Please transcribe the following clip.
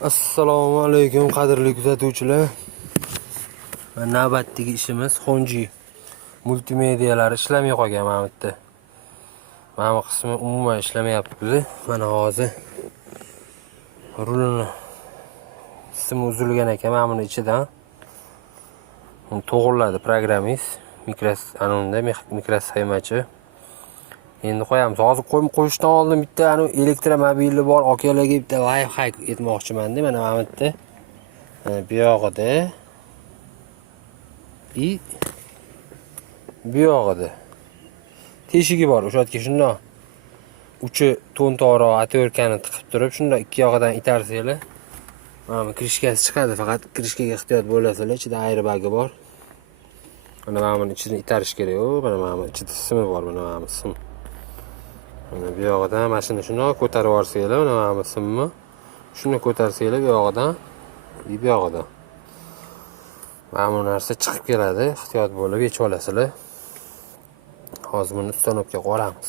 Assalomu alaykum qadrli kuzatuvchilar. Navbatdagi ishimiz Honji multimedialari ishlamay qolgan mana bu yerda. Mana bu qismi umuman ishlamayapti. Mana hozir rulni simi uzilgan ekan mana buni ichidan. Uni to'g'riladi programmist, mikrosxemachi. Endi qo'yamiz. Hozir qo'yishdan oldin bitta elektromobili bor akalarga bitta life-hack etmoqchiman-da. Mana bu yerda. Bu yog'ida bu yog'ida teshigi bor. O'shatga shundoq uchi to'ntoqroq atverkani tiqib turib, shundoq ikki yog'idan itarsanglar, mana bu krishkasi chiqadi. Faqat krishkaga ehtiyot bo'lasizlar. Ichida airbagi bor. Mana buni ichidan itarish kerak. Mana bu ichida simi bor. Mana bu sim. Mana bu yog'idan mashina shundoq ko'tarib yuborsanglar, mana bu simni. Shuni ko'tarsanglar bu yog'idan, bu yog'idan. Mana bu narsa chiqib keladi. Ehtiyot bo'lib yechib olasizlar. Hozir buni ustanobga qo'yamiz.